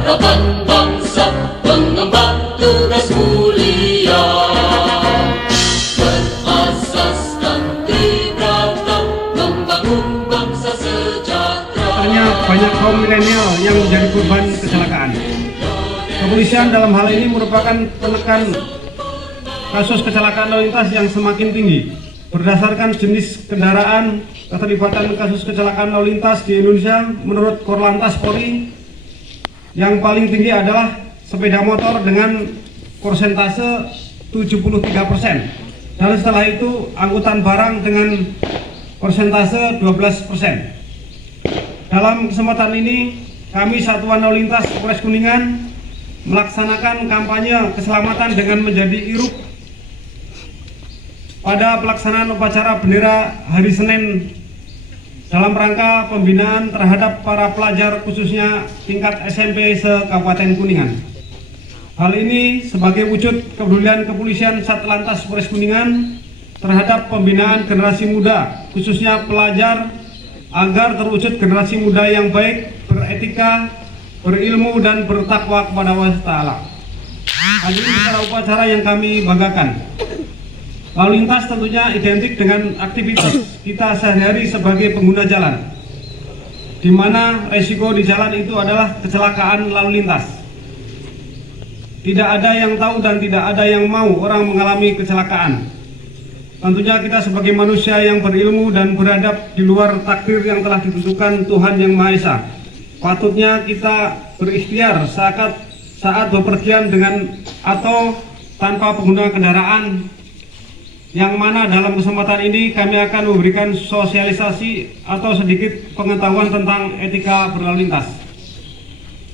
harapan bangsa, mengemban tugas mulia, berasaskan tribrata, membangun bangsa sejahtera. Banyak kaum milenial yang menjadi korban kecelakaan. Kepolisian dalam hal ini merupakan penekan kasus kecelakaan lalu lintas yang semakin tinggi. Berdasarkan jenis kendaraan, keterlibatan kasus kecelakaan lalu lintas di Indonesia menurut Korlantas Polri yang paling tinggi adalah sepeda motor dengan persentase 73%, dan setelah itu angkutan barang dengan persentase 12%. Dalam kesempatan ini kami Satuan Lalu Lintas Polres Kuningan melaksanakan kampanye keselamatan dengan menjadi iruk pada pelaksanaan upacara bendera hari Senin dalam rangka pembinaan terhadap para pelajar khususnya tingkat SMP se-Kabupaten Kuningan. Hal ini sebagai wujud kepedulian kepolisian Satlantas Polres Kuningan terhadap pembinaan generasi muda khususnya pelajar agar terwujud generasi muda yang baik, beretika, berilmu dan bertakwa kepada Allah Ta'ala. Hadirin acara upacara yang kami banggakan. Lalu lintas tentunya identik dengan aktivitas kita sehari-hari sebagai pengguna jalan, di mana resiko di jalan itu adalah kecelakaan lalu lintas. Tidak ada yang tahu dan tidak ada yang mau orang mengalami kecelakaan. Tentunya kita sebagai manusia yang berilmu dan beradab di luar takdir yang telah ditentukan Tuhan Yang Maha Esa, patutnya kita berikhtiar saat bepergian dengan atau tanpa pengguna kendaraan, yang mana dalam kesempatan ini kami akan memberikan sosialisasi atau sedikit pengetahuan tentang etika berlalu lintas.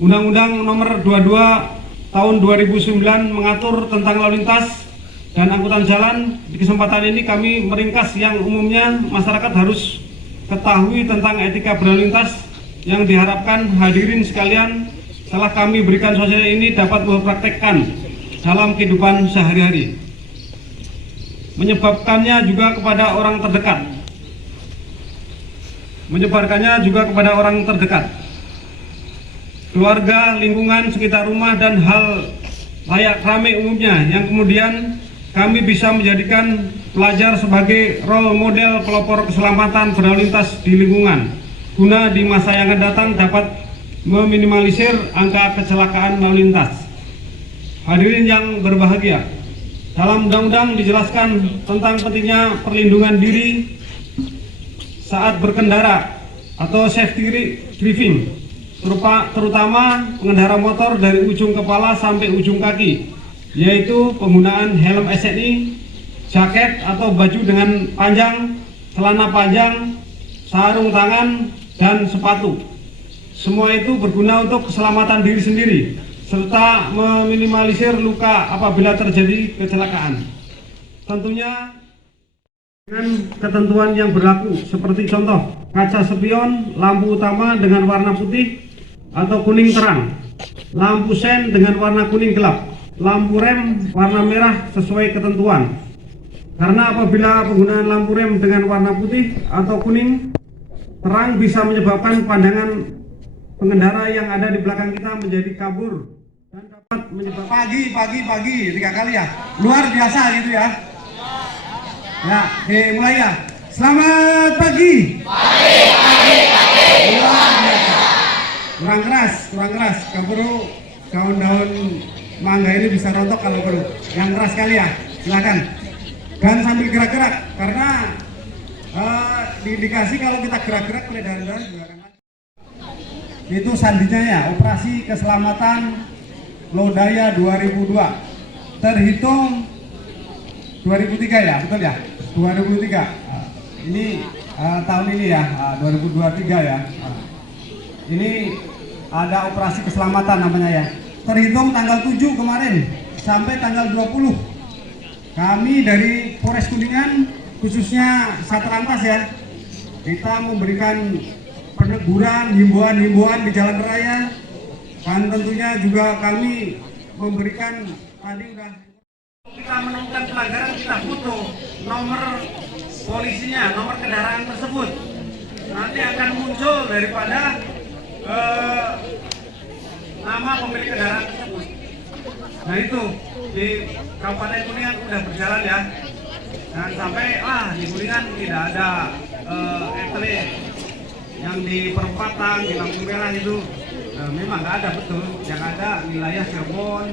Undang-Undang Nomor 22 Tahun 2009 mengatur tentang lalu lintas dan angkutan jalan. Di kesempatan ini kami meringkas yang umumnya masyarakat harus ketahui tentang etika berlalu lintas yang diharapkan hadirin sekalian setelah kami berikan sosialisasi ini dapat mempraktekkan dalam kehidupan sehari-hari. Menyebarkannya juga kepada orang terdekat, keluarga, lingkungan sekitar rumah dan hal layak ramai umumnya, yang kemudian kami bisa menjadikan pelajar sebagai role model pelopor keselamatan berlalu lintas di lingkungan, guna di masa yang akan datang dapat meminimalisir angka kecelakaan lalu lintas. Hadirin yang berbahagia, dalam undang-undang dijelaskan tentang pentingnya perlindungan diri saat berkendara atau safety driving, terutama pengendara motor dari ujung kepala sampai ujung kaki, yaitu penggunaan helm SNI, jaket atau baju dengan panjang, celana panjang, sarung tangan, dan sepatu. Semua itu berguna untuk keselamatan diri sendiri serta meminimalisir luka apabila terjadi kecelakaan. Tentunya dengan ketentuan yang berlaku seperti contoh kaca spion, lampu utama dengan warna putih atau kuning terang, lampu sen dengan warna kuning gelap, lampu rem warna merah sesuai ketentuan. Karena apabila penggunaan lampu rem dengan warna putih atau kuning terang bisa menyebabkan pandangan pengendara yang ada di belakang kita menjadi kabur dan dapat menyebabkan pagi 3 kali ya, luar biasa gitu ya. Ya, mulai ya. Selamat pagi. Luar biasa. Kurang keras. Kaburu daun-daun mangga ini bisa rontok kalau perlu. Yang keras sekali ya, silakan. Dan sambil gerak-gerak, karena diindikasi kalau kita gerak-gerak peredaran juga akan. Itu sandinya ya, operasi keselamatan Lodaya 2002 terhitung 2003 ya, betul ya, 2003. Ini tahun ini ya, 2023 ya. Ini ada operasi keselamatan namanya ya, terhitung tanggal 7 kemarin sampai tanggal 20. Kami dari Polres Kuningan khususnya Satlantas ya, kita memberikan peneguran, himbauan di jalan raya, dan tentunya juga kami memberikan tadi udah kita menemukan pelanggaran, kita foto nomor polisinya, nomor kendaraan tersebut. Nanti akan muncul daripada nama Nah itu di Kabupaten Kuningan udah berjalan ya. Jangan sampai di Kuningan tidak ada etle yang di perempatan, di lampu merah itu memang nggak ada, betul. Yang ada wilayah Cirebon,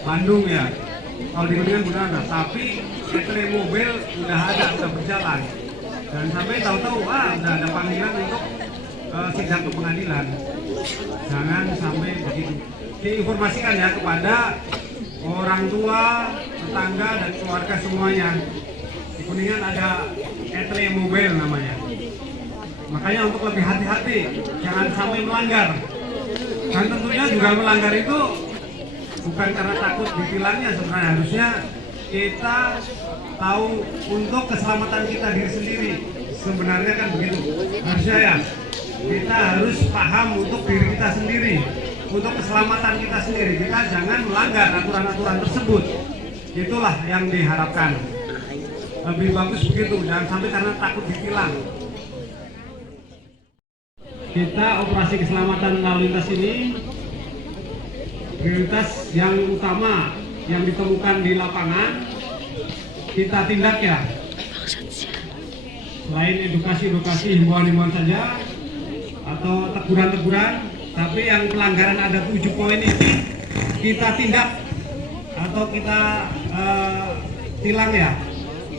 Bandung ya. Kalau di Kuningan benar ada, tapi etle mobil udah ada, udah berjalan. Dan sampai tahu-tahu udah ada panggilan untuk sidang ke pengadilan. Jangan sampai begitu. Diinformasikan ya kepada orang tua, tetangga dan keluarga semuanya. Di Kuningan ada etle mobil namanya. Makanya untuk lebih hati-hati, jangan sampai melanggar. Dan tentunya juga melanggar itu bukan karena takut ditilangnya, sebenarnya harusnya kita tahu untuk keselamatan kita diri sendiri. Sebenarnya kan begitu. Harusnya ya, kita harus paham untuk diri kita sendiri, untuk keselamatan kita sendiri. Kita jangan melanggar aturan-aturan tersebut. Itulah yang diharapkan. Lebih bagus begitu, jangan sampai karena takut ditilang. Kita operasi keselamatan lalu lintas ini prioritas yang utama yang ditemukan di lapangan kita tindak ya. Selain edukasi, himbauan-himbauan saja atau teguran-teguran, tapi yang pelanggaran ada 7 poin ini kita tindak atau kita tilang ya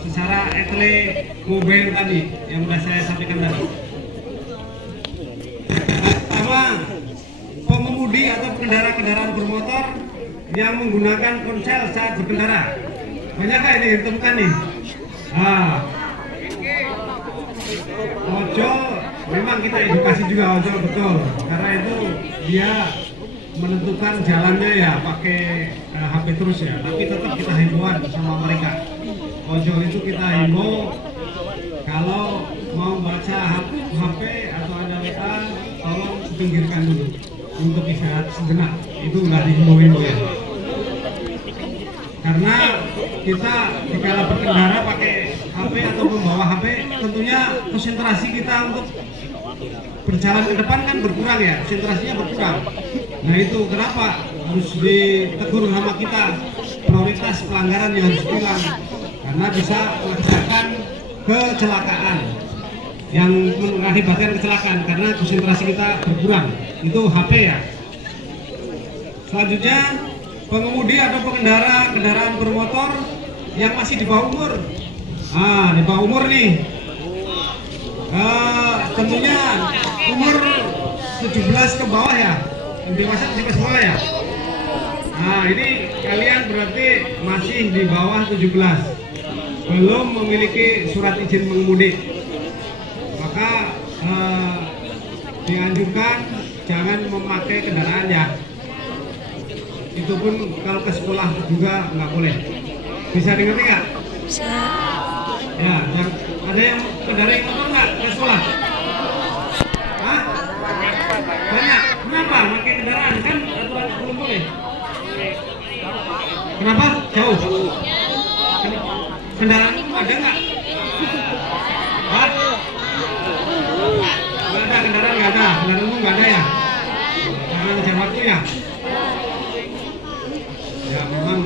secara etle mobil tadi yang sudah saya sampaikan tadi. Pertama, pengemudi atau pengendara kendaraan bermotor yang menggunakan ponsel saat berkendara. Banyakkah ini ditemukan nih? Ojol memang kita edukasi juga, ojol betul, karena itu dia menentukan jalannya ya pakai HP terus ya, tapi tetap kita himbauan sama mereka. Ojol itu kita himbau kalau mau baca HP atau ada WA tolong pinggirkan dulu untuk istirahat sejenak. Itu udah dihimbau ya. Karena kita dikala berkendara pakai HP atau membawa HP, tentunya konsentrasi kita untuk berjalan ke depan kan berkurang ya, konsentrasinya berkurang. Nah itu kenapa harus ditegur sama kita, prioritas pelanggaran yang harus hilang, karena bisa mengakibatkan kecelakaan, yang mengakibatkan kecelakaan karena konsentrasi kita berkurang. Itu HP ya. Selanjutnya, pengemudi atau pengendara kendaraan bermotor yang masih di bawah umur. Di bawah umur nih, tentunya umur 17 ke bawah ya, yang dewasa di bawah ya. Ini kalian berarti masih di bawah 17, belum memiliki surat izin mengemudi, maka dianjurkan jangan memakai kendaraan ya. Itu pun kalau ke sekolah juga nggak boleh. Bisa dimengerti nggak? Bisa. Ya, ada yang kendaraan motor nggak ke sekolah? Banyak. Kenapa pakai kendaraan? Kan aturan belum boleh. Kenapa? Jauh. Kendaraan itu ada nggak? Nggak ada kendaraan, nggak ada. Kendaraan umum nggak ada ya? Karena ngejar waktu ya. Ya memang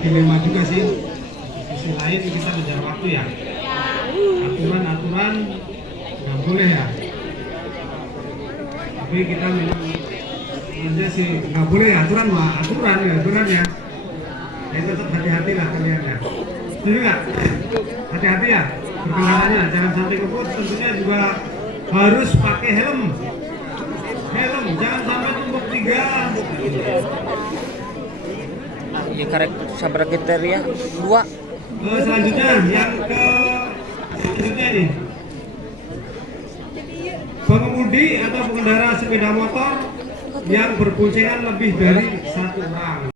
dilema juga sih. Sisi lain kita mengejar waktu ya. Aturan-aturan nggak boleh ya. Tapi kita memang aja sih nggak boleh aturan ya. Jadi tetap hati-hati lah kalian ya. Setuju nggak? Hati-hati ya berkendaranya, jangan sampai kebut. Tentunya juga harus pakai helm, jangan sampai tumpuk 3. Ya karek sabar kriteria 2. Selanjutnya yang selanjutnya nih, pengemudi atau pengendara sepeda motor yang berboncengan lebih dari 1 orang.